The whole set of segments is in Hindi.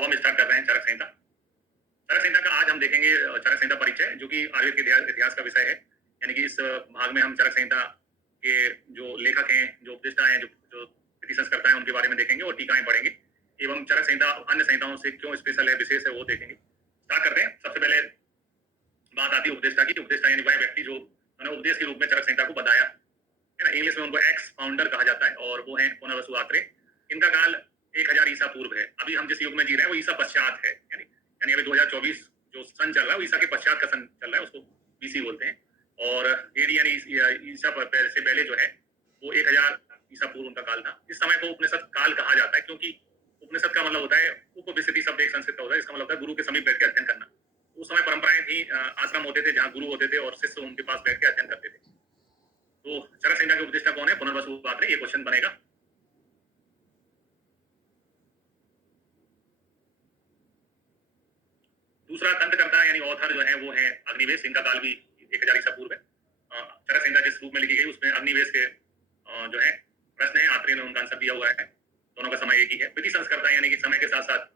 अब हम स्टार्ट कर रहे हैं चरक संहिता। चरक संहिता का आज हम देखेंगे चरक संहिता परिचय, जो कि आयुर्वेद के इतिहास का विषय है। यानी कि इस भाग में हम चरक संहिता के जो लेखक हैं, जो उपदेष्टा हैं, जो जो विधि संस्कर्ता हैं, उनके बारे में देखेंगे और टीकाएं पढ़ेंगे एवं चरक संहिता अन्य संहिताओं से क्यों स्पेशल है, विशेष है, वो देखेंगे। स्टार्ट करते हैं। सबसे पहले बात आती है उपदेष्टा की। उपदेष्टा यानी वह व्यक्ति जो उपदेश के रूप में चरक संहिता को बताया है ना। इंग्लिश में उनको एक्स फाउंडर कहा जाता है और वो है पुनर्वसु आत्रे। इनका काल 1000 ईसा पूर्व है। अभी हम जिस युग में जी रहे हैं वो ईसा पश्चात है। यानी अभी 2024 जो सन चल रहा है वो ईसा के पश्चात का सन चल रहा है, उसको बीसी बोलते हैं। और एडी यानी ईसा से पहले जो है वो 1000 ईसा पूर्व उनका काल था। इस समय को उपनिषद काल कहा जाता है, क्योंकि उपनिषद का मतलब होता है उपविशति शब्द एक संस्कृत का होता है। इसका मतलब होता है गुरु के समीप बैठ के अध्ययन करना। उस समय परंपराएं थी, आश्रम होते थे जहाँ गुरु होते थे और शिष्य उनके पास बैठ के अध्ययन करते थे। तो चरक संहिता के उपदेष्टा कौन है? पुनर्वसु आत्रे। ये क्वेश्चन बनेगा। दूसरा तंत्रकर्ता यानी ऑथर जो है वो है अग्निवेश। इनका काल भी 1000 ईसा पूर्व है। चरक संहिता जिस रूप में लिखी गई उसमें अग्निवेश के जो है प्रश्न है, आत्रेय ने उनका आंसर दिया हुआ है। दोनों का समय एक ही है। विधि संस्कर्ता यानी कि समय के साथ साथ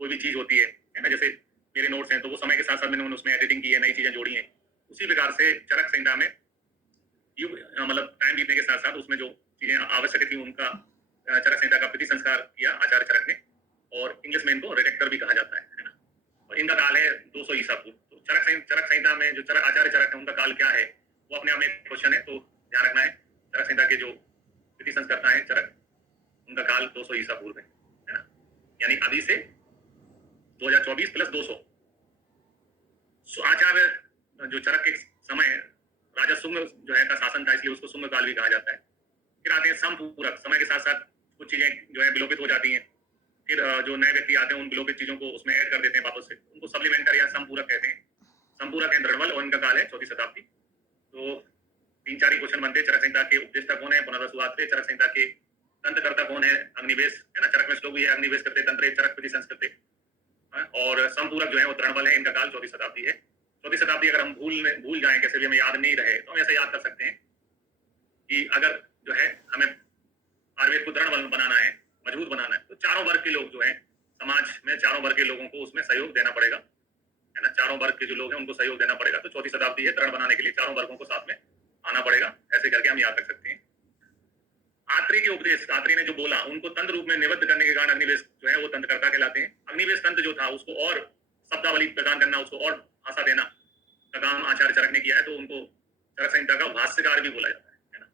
कोई भी चीज होती है ना, जैसे मेरे नोट्स हैं तो वो समय के साथ साथ मैंने उसमें एडिटिंग की है, नई चीजें जोड़ी हैं। उसी प्रकार से चरक संहिता में मतलब टाइम बीतने के साथ साथ उसमें जो चीजें आवश्यक थी उनका चरक संहिता का विधि संस्कार किया आचार्य चरक ने, और इंग्लिश में इनको रेडेक्टर भी कहा जाता है ना। और इनका काल है 200 ईसा पूर्व। तो चरक संहिता में जो आचार्य चरक है उनका काल क्या है वो अपने आप में एक क्वेश्चन है, तो ध्यान रखना है। चरक संहिता के जो विधि संस्कर्ता है चरक, उनका काल 200 ईसा पूर्व है ना। यानी अभी से 2024 प्लस 200। आचार्य जो चरक के समय राजा सुंग जो है का शासन था, इसलिए उसको सुंग काल भी कहा जाता है। फिर आते हैं समपूरक। समय के साथ साथ कुछ चीजें जो है विलोपित हो जाती हैं, फिर जो नए व्यक्ति आते हैं उन विलोपित चीजों को उसमें ऐड कर देते हैं वापस से, उनको सप्लीमेंटर या समपूरक कहते हैं। समपूरक है द्रवल और इनका काल है 4वीं शताब्दी। तो 3-4 ही क्वेश्चन बनते हैं। चरक संहिता के उपदेष्टा कौन है? पुनर्वसु आत्रे। चरक संहिता के तंत्रकर्ता कौन है? अग्निवेश है ना। चरक में श्लोक भी है, अग्निवेश करते तंत्रे चरक विधि संस्कृते। और समपूरक जो है वो द्रवल है, इनका काल 4वीं शताब्दी है। 4वीं शताब्दी अगर हम भूल जाएं, कैसे भी हमें याद नहीं रहे, तो हम ऐसे याद कर सकते हैं कि अगर जो है हमें आयुर्वेद को दृढ़ बनाना है, मजबूत बनाना है, तो चारों वर्ग के लोग जो है समाज में, चारों वर्ग के लोगों को उसमें सहयोग देना पड़ेगा है ना। चारों वर्ग के जो लोग हैं उनको सहयोग देना पड़ेगा। तो 4वीं शताब्दी है, दृढ़ बनाने के लिए चारों वर्गों को साथ में आना पड़ेगा। ऐसे करके हम याद रख सकते हैं। आत्रेय के उपदेश, आत्रेय ने जो बोला उनको तंत्र रूप में निबद्ध करने के कारण अग्निवेश जो है वो तंत्रकर्ता कहलाते हैं। अग्निवेश तंत्र जो था उसको और शब्दावली प्रदान करना, उसको और भाषा देना का काम आचार्य चरक ने किया है। तो उनको चरक संहिता का भाष्यकार भी बोला जाता है ना।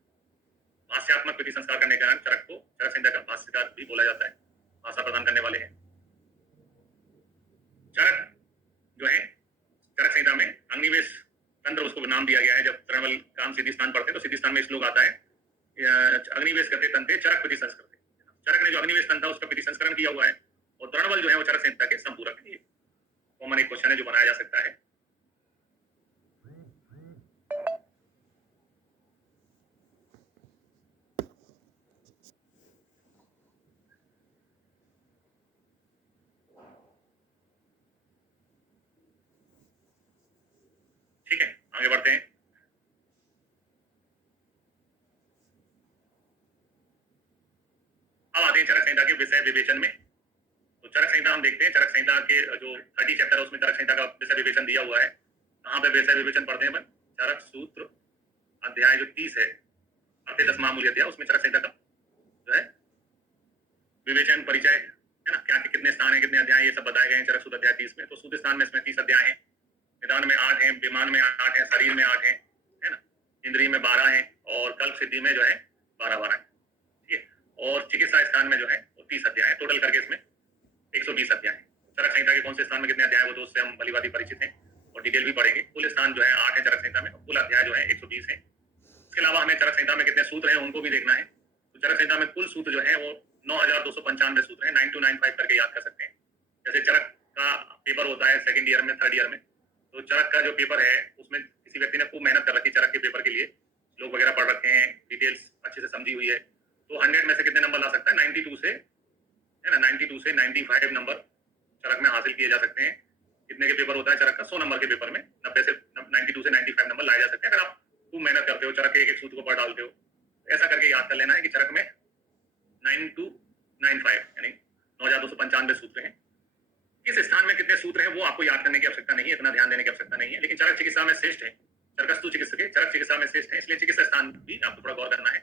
भाष्यात्मक विधि संस्कार करने के कारण चरक को चरक संहिता का भाष्यकार भी बोला जाता है, भाषा प्रदान करने वाले हैं। चरक जो है चरक संहिता में अग्निवेश तंत्र उसको नाम दिया गया है। जब तृणवल काम सिद्धि स्थान पढ़ते हैं तो सिद्धि स्थान में श्लोक आता है, अग्निवेश करते तंत्रे चरक विधि संस्कृत। चरक ने जो अग्निवेश तंत्र उसका विधि संस्करण किया हुआ है, और तृणवल जो है वो चरक संहिता के संपूरक है। कॉमन एक क्वेश्चन है जो बनाया जा सकता है। ठीक है, आगे बढ़ते हैं। अब आते हैं चरक संहिता के विषय विवेचन में। तो चरक संहिता हम देखते हैं। चरक संहिता के जो 30 चैप्टर है उसमें चरक संहिता का विषय विवेचन दिया हुआ है। कहाँ पे विषय विवेचन पढ़ते हैं अपन? चरक सूत्र अध्याय जो 30 है, अर्थे 10 मामूली अध्याय, उसमें चरक संहिता का जो है विवेचन परिचय है ना, क्या कितने स्थान है, कितने अध्याय, ये सब बताए गए हैं चरक सूत्र अध्याय 30 में। तो सूत्र स्थान में इसमें 30 अध्याय हैं, निदान में 8 है, विमान में 8 है, शरीर में 8 है ना, इंद्रिय में 12 है, और कल्प सिद्धि में जो है 12 है। ठीक है। और चिकित्सा स्थान में जो है वो 30 अध्याय है। टोटल करके इसमें 120 अध्याय है। चरक संहिता के कौन से स्थान में कितने अध्याय, वो दोस्त से हम भलीभांति परिचित हैं और डिटेल भी पढ़ेंगे। कुल स्थान जो है 8 है चरक संहिता में, कुल अध्याय जो है 120 है। इसके अलावा हमें चरक संहिता में कितने सूत्र हैं उनको भी देखना है। तो चरक संहिता में कुल सूत्र जो है वो 9295 सूत्र है। 9295 करके याद कर सकते हैं। जैसे चरक का पेपर होता है सेकंड ईयर में, थर्ड ईयर में, तो चरक का जो पेपर है उसमें किसी व्यक्ति ने खूब मेहनत कर रखी चरक के पेपर के लिए, लोग वगैरह पढ़ रखे हैं, डिटेल्स अच्छे से समझी हुई है, तो 100 में से कितने नंबर ला सकता है? 92 से है ना, 92 से 95 नंबर चरक में हासिल किए जा सकते हैं। कितने के पेपर होता है चरक का? 100 नंबर के पेपर में 92 से 95 नंबर लाए जा सकते हैं, अगर आप खूब मेहनत करते हो, चरक के एक एक सूत्र को पढ़ डालते हो। ऐसा करके याद कर लेना है कि चरक में 9295 यानी 9295 सूत्र हैं। किस स्थान में कितने सूत्र हैं वो आपको याद करने की आवश्यकता नहीं है, इतना ध्यान देने की आवश्यकता नहीं है, लेकिन चरक चिकित्सा में श्रेष्ठ है, चरकस्तु चिकित्सके चरक चिकित्सा में श्रेष्ठ है, इसलिए चिकित्सा स्थान भी आपको थोड़ा गौर करना है।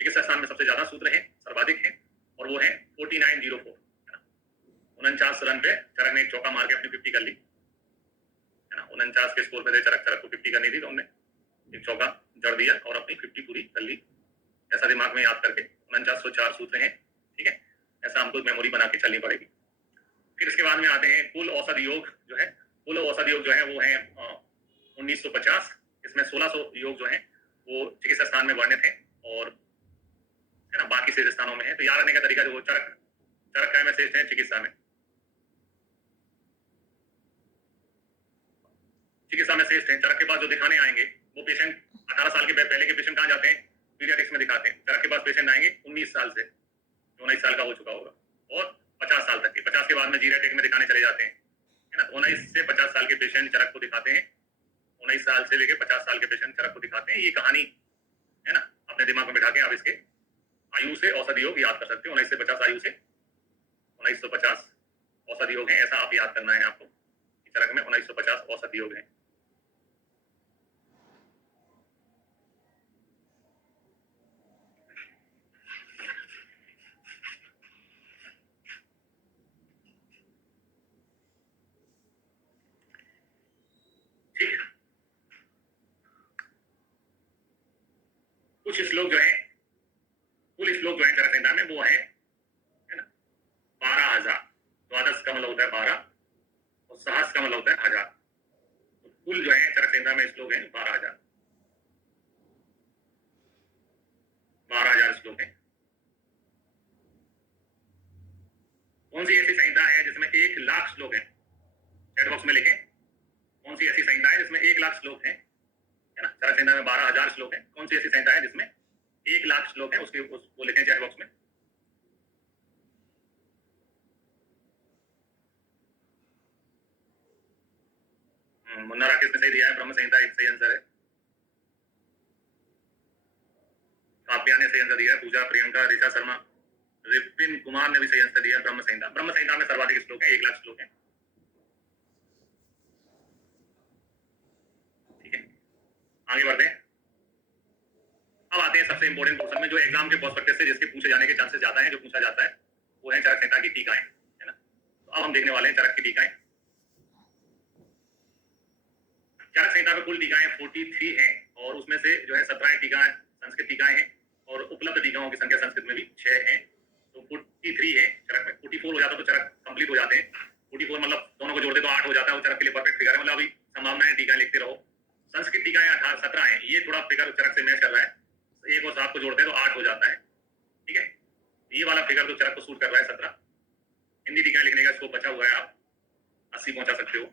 चिकित्सा स्थान में सबसे ज्यादा सूत्र है, सर्वाधिक है, और वो है 4904, है ना। 49 रन पे चरक ने एक चौका मार के अपनी 50 कर ली, है ना। 49 के स्कोर पे थे चरक को 50 करनी थी, तो हमने एक चौका जड़ दिया और अपनी 50 पूरी कर ली। ऐसा दिमाग में याद करके 4904 सूत्र हैं, ठीक है, ऐसा हमको मेमोरी बना के चलनी पड़ेगी। फिर इसके बाद में आते हैं कुल औसत योग जो है, कुल औसत योग जो है वो है 1950, इसमें 1600 योग जो है वो चिकित्सा स्थान में वर्णित है और, है ना, बाकी शेष स्थानों में है। तो याद रखने का तरीका जो चरक चरक काय में श्रेष्ठ है चिकित्सा में, चिकित्सा में श्रेष्ठ है। चरक के पास जो दिखाने आएंगे वो पेशेंट 18 साल के पहले के पेशेंट कहाँ जाते हैं, पीडियाट्रिक्स में दिखाते हैं। चरक के पास पेशेंट आएंगे 19 साल से, 19 साल का हो चुका होगा, और 50 साल तक के, 50 के बाद में जीरियाट्रिक में दिखाने चले जाते हैं, है ना। 19 से 50 साल के पेशेंट चरक को दिखाते हैं, 19 साल से लेके 50 साल के पेशेंट चरक को दिखाते हैं। ये कहानी, है ना, अपने दिमाग में बिठा के आप इसके आयु से औसत योग याद कर सकते हो। 19 से 50 आयु से 1950 औसत योग है, ऐसा आप याद करना है आपको। चरक में 1950 औसत योग है। ठीक, कुछ श्लोक जो है, कुल श्लोक जो है चरक संहिता में वो है ना 12,000। द्वादश का मतलब होता है 12 और सहस्र का मतलब होता है 1000। तो कुल जो है चरक संहिता में श्लोक है 12,000, 12,000 श्लोक है। कौन सी ऐसी संहिता है जिसमें 1,00,000 श्लोक है? चैट बॉक्स में लिखें, कौन सी ऐसी संहिता है जिसमें 1,00,000 श्लोक है ना। चरक संहिता में 12,000 श्लोक है, कौन सी ऐसी संहिता है जिसमें 1,00,000 श्लोक है? उसके वो लिखें चैट बॉक्स में। मुन्ना राकेश ने सही दिया है, ब्रह्म संहिता एक सही आंसर है। काव्या ने सही आंसर दिया है, पूजा, प्रियंका, ऋचा शर्मा, रिपिन कुमार ने भी सही आंसर दिया है, ब्रह्म संहिता। ब्रह्म संहिता में सर्वाधिक श्लोक है, 1,00,000 श्लोक है, ठीक है। आगे बढ़ते हैं, अब आते हैं सबसे इंपॉर्टेंट पोर्शन में, जो एग्जाम के पर्सपेक्टिव से जिसके पूछे जाने के चांसेस ज्यादा हैं, जो पूछा जाता है, वो है चरक संहिता की टीकाएं, है ना। तो अब हम देखने वाले हैं चरक की टीकाएं। चरक संहिता में कुल टीकाएं 43 हैं, और उसमें से जो है 17 टीकाएं संस्कृत टीकाएं हैं, और उपलब्ध टीकाओं की संख्या संस्कृत में भी 6 है। तो 43 है चरक में। 44 हो जाता तो चरक कंप्लीट हो जाते हैं। 44 मतलब दोनों को जोड़ते तो 8 हो जाता है, वो चरक के लिए परफेक्ट फिगर है। मतलब अभी संभावनाएं टीकाएं लिखते रहो। संस्कृत टीकाएं 17 है, ये थोड़ा फिगर चरक से मैच कर रहा है, 1 और 7 को जोड़ते हैं तो 8 हो जाता है, ठीक है। ये वाला फिगर तो चरक को सूट कर रहा है 17। हिंदी टीकाएं लिखने का स्कोप बचा हुआ है, आप 80 पहुंचा सकते हो।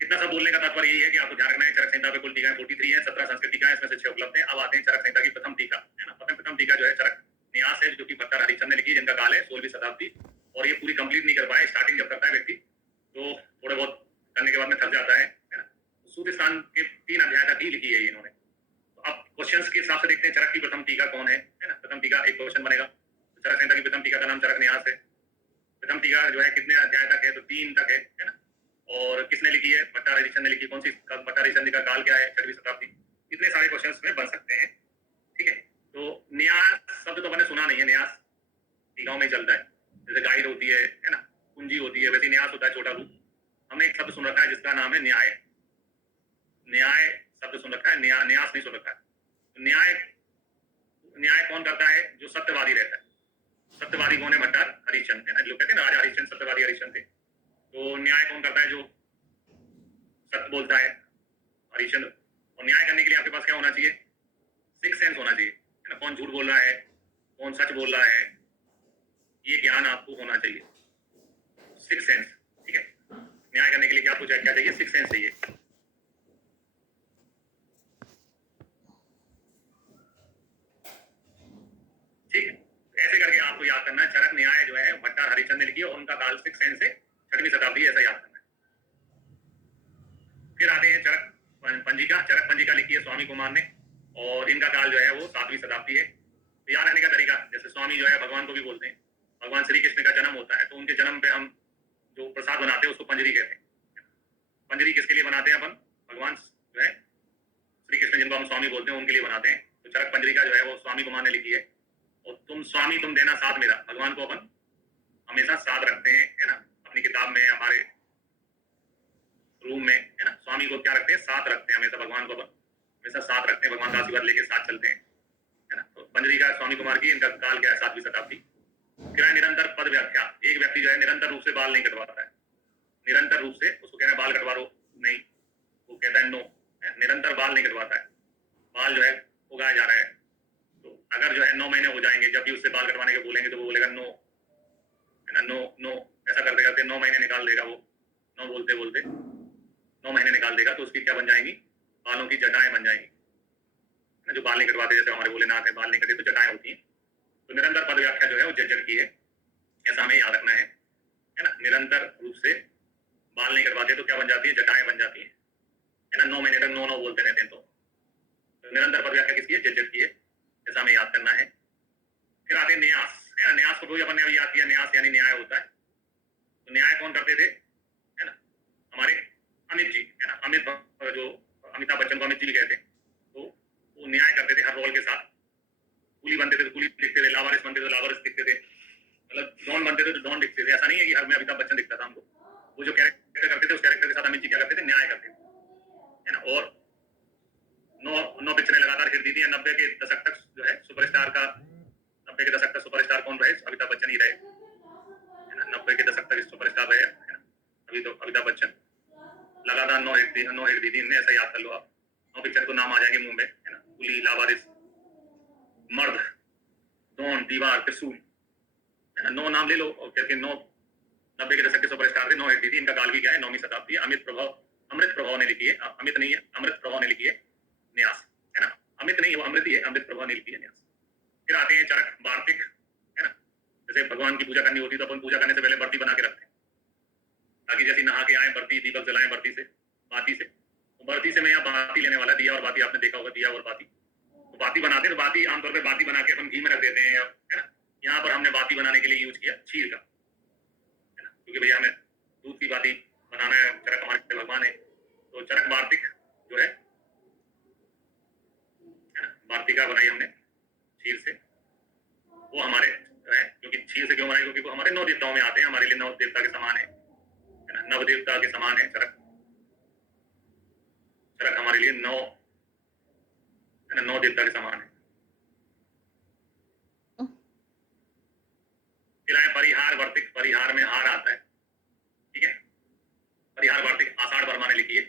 इतना सब बोलने का तात्पर्य यही है कि आपको ध्यान रखना है चरक संहिता पे कुल टीकाएं 43 है, 17 संस्कृत टीकाएं, इसमें से 6 उपलब्ध हैं। अब आते हैं चरक संहिता की प्रथम टीका, है ना। प्रथम टीका जो है चरक न्यास है, जो कि भट्टार हरिश्चंद्र ने लिखी, जिनका काल है 16वीं शताब्दी, और ये पूरी कंप्लीट नहीं कर पाए। स्टार्टिंग जब करता है व्यक्ति तो थोड़े बहुत करने के बाद में थक जाता है ना। सूत्र स्थान के 3 अध्याय तक ही लिखी है इन्होंने। तो अब क्वेश्चंस के हिसाब से देखते हैं चरक की प्रथम टीका कौन है ना। प्रथम टीका एक क्वेश्चन बनेगा। तो चरक संहिता की प्रथम टीका का नाम चरक न्यास है। प्रथम टीका जो है कितने अध्याय तक है? तो 3 तक है ना। और किसने लिखी है? भट्टार हरिश्चंद्र ने लिखी। कौन सी? भट्टार हरिश्चंद्र का काल क्या है? 6वीं शताब्दी। इतने सारे क्वेश्चंस में बन सकते हैं, ठीक है। तो न्यास शब्द तो मैंने सुना नहीं है, न्यास टीकाओं में चलता है, जैसे गाइड होती है ना, कुंजी होती है, वैसे न्यास होता है छोटा रूप। हमने एक शब्द सुन रखा है जिसका नाम है न्याय। न्याय शब्द सुन रखा है, न्यास नहीं सुन रखा है। तो न्याय कौन करता है? जो सत्यवादी रहता है। सत्यवादी कौन है? भट्टार हरिश्चंद्र, है ना। लोग कहते हैं ना राजा हरिश्चंद्र सत्यवादी हरिश्चंद्र थे। तो न्याय कौन करता है? जो सत्य बोलता है, हरिश्चंद्र। और न्याय करने के लिए आपके पास क्या होना चाहिए? सिक्स सेंस होना चाहिए, है ना। कौन झूठ बोल रहा है, कौन सच बोल रहा है, ये ज्ञान आपको होना चाहिए, सिक्स सेंस, ठीक है। न्याय करने के लिए आपको क्या चाहिए? सिक्स सेंस चाहिए, ठीक है। ऐसे करके आपको याद करना है चरक न्याय जो है भट्टार हरिश्चंद्र ने लिखी है, और उनका काल सिक्स सेंस से 6वीं शताब्दी, ऐसा याद करना है। फिर आते हैं चरक पंजिका। चरक पंजिका लिखी है स्वामी कुमार ने, और इनका काल जो है वो 7वीं शताब्दी है। तो याद रखने का तरीका, जैसे स्वामी जो है भगवान को भी बोलते हैं, भगवान श्री कृष्ण का जन्म होता है तो उनके जन्म पे हम जो प्रसाद बनाते हैं उसको पंजरी कहते हैं। पंजरी किसके लिए बनाते हैं? अपन भगवान जो है श्री कृष्ण, जिनको हम स्वामी बोलते हैं, उनके लिए बनाते हैं। तो चरक पंजरी का जो है वो स्वामी कुमार ने लिखी है। और तुम स्वामी तुम देना साथ मेरा, भगवान को अपन हमेशा साथ रखते हैं, है ना, अपनी किताब में, हमारे रूम में, है ना। स्वामी को क्या रखते हैं? साथ रखते हैं हमेशा, भगवान को अपन हमेशा साथ रखते हैं, भगवान का आशीर्वाद लेके साथ चलते हैं, है ना। तो पंजरी का स्वामी कुमार की, इनका काल क्या है? 7वीं शताब्दी। फिर है निरंतर पद व्याख्या। एक व्यक्ति जो है निरंतर रूप से बाल नहीं कटवाता है, निरंतर रूप से, उसको कहना है बाल कटवा लो, नहीं, वो कहता है नो, निरंतर बाल नहीं कटवाता है, बाल जो है उगाया जा रहा है। तो अगर जो है 9 महीने हो जाएंगे, जब भी उससे बाल कटवाने के बोलेंगे तो वो बोलेगा नो, है ना, नो नो, ऐसा करते करते 9 महीने निकाल देगा वो, नो बोलते बोलते 9 महीने निकाल देगा। तो उसकी क्या बन जाएंगी? बालों की जटाएं बन जाएंगी, जो बाल नहीं कटवाते, जैसे हमारे भोलेनाथ है, बाल नहीं कटे तो जटाएं होती हैं। तो निरंतर पद व्याख्या जो है वो जज्जर की है, ऐसा हमें याद रखना है ना। निरंतर रूप से बाल नहीं कटवाते तो क्या बन जाती है? जटाएं बन जाती है ना। 9 महीने तक नो नो बोलते रहते हैं। तो निरंतर पद व्याख्या किसकी है? जज्जर की है, ऐसा हमें याद करना है। फिर आते हैं न्यास, है ना। न्यास को भी अपन ने अभी याद किया, न्यास यानी न्याय होता है। तो न्याय कौन करते थे? है ना, हमारे अमित जी, है ना। अमित जो अमिताभ बच्चन को अमित जी भी कहते हैं, तो वो न्याय करते थे हर रोल के साथ। कूली बनते थे तो कूली दिखते थे, लावारिस बनते थे तो लावारिस दिखते थे, मतलब डॉन बनते थे तो डॉन दिखते थे। ऐसा नहीं है कि हर में अमिताभ बच्चन दिखता था हमको। वो जो कैरेक्टर करते थे उस कैरेक्टर के साथ अमित जी क्या करते थे? न्याय करते थे, है ना। और 9 पिक्चरें लगातार हिट दी थी। 90 के दशक तक जो है सुपरस्टार का, 90 के दशक तक सुपरस्टार कौन रहे? अमिताभ बच्चन ही रहे, है ना। 90 के दशक तक सुपरस्टार रहे, है ना, अभी तो अमिताभ बच्चन। लगातार 9 हिट दी थी इनने, ऐसा याद कर लो आप। 9 पिक्चर को नाम आ जाएंगे मुंह में, है ना। कुली, लावारिस, मर्द, डॉन, दीवार, त्रिशूल, है ना। 9 नाम ले लो और करके 90 के दशक के सुपरस्टार थे। 9 हिट दी थी। इनका काल भी क्या है? 9वीं शताब्दी है। अमृत प्रभाव ने लिखी है, अमित नहीं है, अमृत प्रभाव ने लिखी है न्यास, है ना। अमित नहीं है, वो अमृत ही है, अमृत प्रभाव ने लिखी है न्यास। फिर आते हैं चरक वार्तिक, है ना। जैसे भगवान की पूजा करनी होती है तो अपन पूजा करने से पहले बर्ती बना के रखते हैं, ताकि जैसे नहा के आए बर्ती, दीपक जलाएं बर्ती से, बाती से। तो बर्ती से मैं यहाँ बाती लेने वाला, दिया और बाती आपने देखा होगा, दिया और बाती। तो बाती बनाते हैं तो बाती आमतौर पर बाती बना के अपन घी में रख देते हैं, है ना। यहाँ पर हमने बाती बनाने के लिए यूज किया खीर का, है ना, क्योंकि भैया हमें दूध की बाती बनाना है, चरक हमारे भगवान है। तो चरक वार्तिक जो है ना, वार्तिका बनाई हमने खीर से। वो हमारे है, क्योंकि खीर से क्यों बनाई? क्योंकि वो हमारे 9 देवताओं में आते हैं, हमारे लिए 9 देवता के समान है ना, 9 देवता के समान है चरक। चरक हमारे लिए 9, है ना, 9 देवता के समान है। फिर आए परिहार वर्तिक। परिहार में हार आता है, ठीक है। परिहार वर्तिक आषाढ़ वर्मा ने लिखी है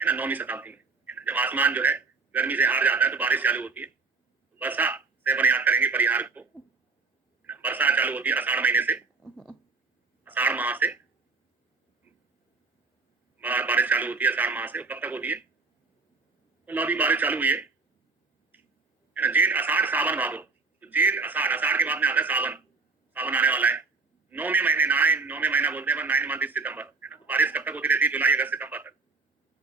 ना, 9वीं शताब्दी में, है ना। जब आसमान जो है गर्मी से हार जाता है तो बारिश चालू होती है। तो वर्षा से अपन याद करेंगे परिहार को, है ना। वर्षा चालू होती है आषाढ़ महीने से, आषाढ़ माह से बारिश चालू होती है, आषाढ़ माह से। कब तक होती है? तो अभी बारिश चालू हुई है ना। जेठ आषाढ़ सावन भादो, तो जेठ आषाढ़, आषाढ़ के बाद में आता है सावन, सावन आने वाला है। 9वें महीने ना, 9वें महीना बोलते हैं 9 मंथ सितंबर, है ना। तो बारिश कब तक होती रहती है? जुलाई, अगस्त, सितंबर तक,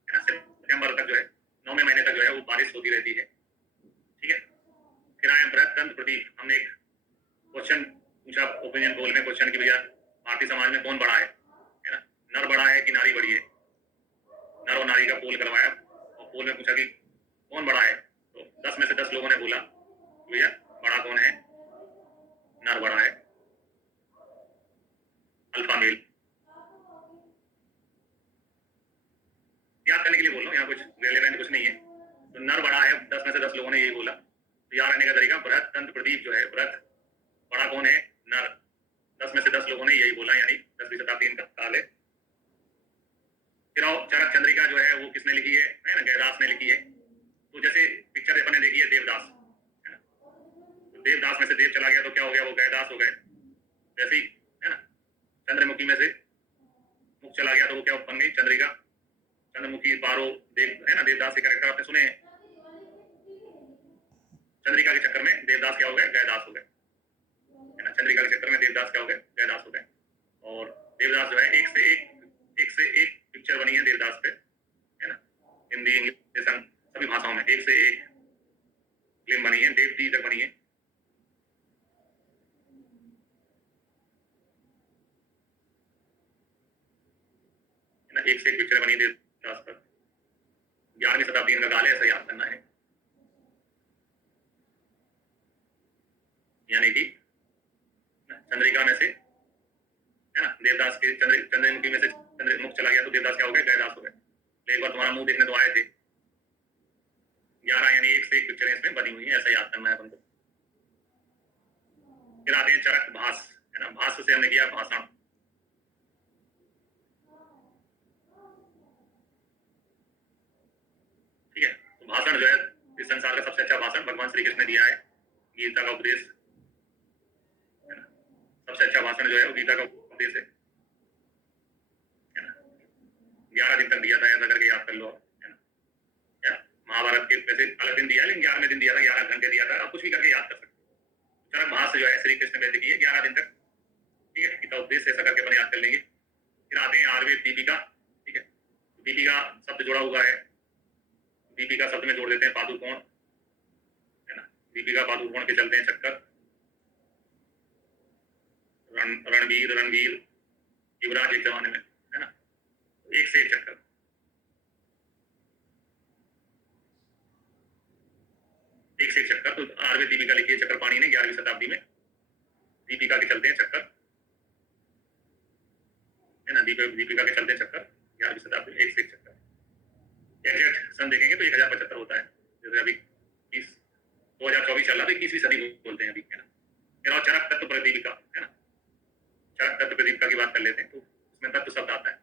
है ना। सितंबर तक जो है 9वें महीने तक जो है वो बारिश होती रहती है, ठीक है। फिर आए बृहत तंत्र प्रदीप। हमने एक क्वेश्चन पूछा ओपिनियन पोल में, क्वेश्चन की भैया भारतीय समाज में कौन बड़ा है ना, नर बड़ा है कि नारी बड़ी है? नर और नारी का पोल करवाया और पोल में पूछा कि कौन बड़ा है, तो 10 में से 10 लोगों ने बोला भैया बड़ा कौन है? नर बड़ा है, अल्फा मेल। याद करने के लिए बोल रहा हूँ, यहाँ कुछ रेलेवेंट कुछ नहीं है। तो नर बड़ा है, 10 में से 10 लोगों ने यही बोला। तो याद रहने का तरीका, बृहत तंत्र प्रदीप जो है, बृहत बड़ा कौन है? नर। 10 में से 10 लोगों ने यही बोला, यानी 10वीं शताब्दी इनका काल है। फिर आओ चरक चंद्रिका जो है वो किसने लिखी है ना, गैदास ने लिखी है। तो जैसे पिक्चर अपन ने देखी है देवदास, है ना। तो देवदास में से देव चला गया तो क्या हो गया? वो गैदास हो गए। वैसे ही, है ना, चंद्रमुखी में से मुख चला गया तो वो क्या बन गई? चंद्रिका। चंद्रमुखी, पारो, देव, है ना, देवदास के कैरेक्टर आपने सुने हैं। चंद्रिका के चक्कर में देवदास क्या हो गए? गैदास हो गए, है ना। चंद्रिका के चक्कर में देवदास क्या हो गए? गैदास हो गए। और देवदास जो है एक से एक पिक्चर बनी है देवदास पे, है ना। हिंदी, इंग्लिश, सभी भाषाओं में एक से एक फिल्म बनी है, देवती तक बनी है। एक से एक पिक्चर बनी देवदास पर। 11वीं शताब्दी इनका काल है, ऐसा याद करना है। यानी कि चंद्रिका में से, है ना, देवदास के चंद्रमुखी में से चंद्रमुख चला गया तो देवदास क्या हो गए, गैरदास हो गए। एक बार तुम्हारा मुंह देखने तो आए थे। 11 यानी एक से एक पिक्चरें इसमें बनी हुई है, ऐसा याद करना है अपन को। फिर आते हैं चरक भास, है ना। भास से हमने किया भाषण। ठीक है, तो भाषण जो है इस संसार का सबसे अच्छा भाषण भगवान श्री कृष्ण ने दिया है, गीता का उपदेश, है ना। सबसे अच्छा भाषण जो है वो गीता का उपदेश है ना। 11 दिन तक दिया था, ऐसा करके याद कर लो, है ना। क्या महाभारत के वैसे अलग दिन दिया, लेकिन 11वें दिन दिया था, 11 घंटे दिया था। आप कुछ भी करके याद कर सकते हो। चरक भास जो है श्री कृष्ण ने की है 11 दिन तक। ठीक है, गीता उपदेश ऐसा करके अपन याद कर लेंगे। फिर आते हैं आयुर्वेद दीपिका। ठीक है, दीपिका शब्द जोड़ा हुआ है, दीपिका शब्द में जोड़ देते हैं पादुकोण, है ना। दीपिका पादुकोण के चलते हैं चक्कर। रणवीर रणवीर युवराज एक जमाने में, है ना। एक से एक चक्कर। एक से एक चक्कर। तो आयुर्वेद दीपिका लिखी है चक्रपाणी ने 11वीं शताब्दी में। दीपिका के चलते हैं चक्कर, है ना। दीपिका के चलते हैं चक्कर 11वीं शताब्दी में, एक से एक चक्कर। एग्जैक्ट सन देखेंगे तो 1075 होता है। जैसे अभी 2024 चल रहा है, 21वीं सदी बोलते हैं अभी, है ना। फिर चरक तत्व प्रदीपिका, है ना। चरक तत्व प्रदीपिका की बात कर लेते हैं। तो इसमें तत्व शब्द आता है।